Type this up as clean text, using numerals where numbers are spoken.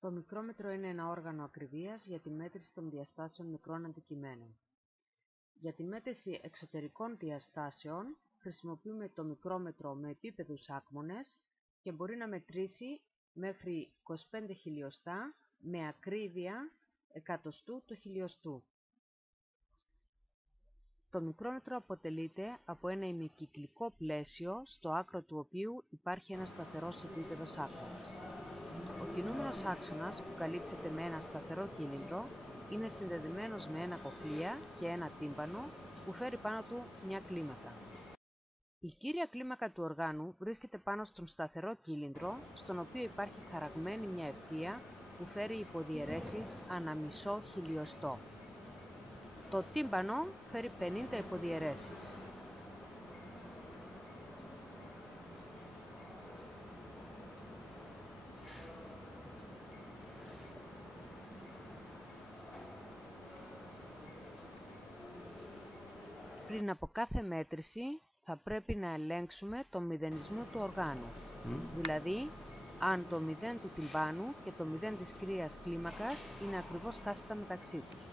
Το μικρόμετρο είναι ένα όργανο ακριβίας για τη μέτρηση των διαστάσεων μικρών αντικειμένων. Για τη μέτρηση εξωτερικών διαστάσεων χρησιμοποιούμε το μικρόμετρο με επίπεδους άκμονες και μπορεί να μετρήσει μέχρι 25 χιλιοστά με ακρίβεια εκατοστού του χιλιοστού. Το μικρόμετρο αποτελείται από ένα ημικυκλικό πλαίσιο, στο άκρο του οποίου υπάρχει ένα σταθερός επίπεδος άκμονας. Ο κινούμενος άξονας, που καλύπτεται με ένα σταθερό κύλινδρο, είναι συνδεδεμένος με ένα κοχλία και ένα τύμπανο που φέρει πάνω του μια κλίμακα. Η κύρια κλίμακα του οργάνου βρίσκεται πάνω στον σταθερό κύλινδρο, στον οποίο υπάρχει χαραγμένη μια ευθεία που φέρει υποδιαιρέσεις ανά μισό χιλιοστό. Το τύμπανο φέρει 50 υποδιαιρέσεις. Πριν από κάθε μέτρηση θα πρέπει να ελέγξουμε το μηδενισμό του οργάνου, δηλαδή αν το 0 του τυμπάνου και το 0 της κρύας κλίμακας είναι ακριβώς κάθετα μεταξύ τους.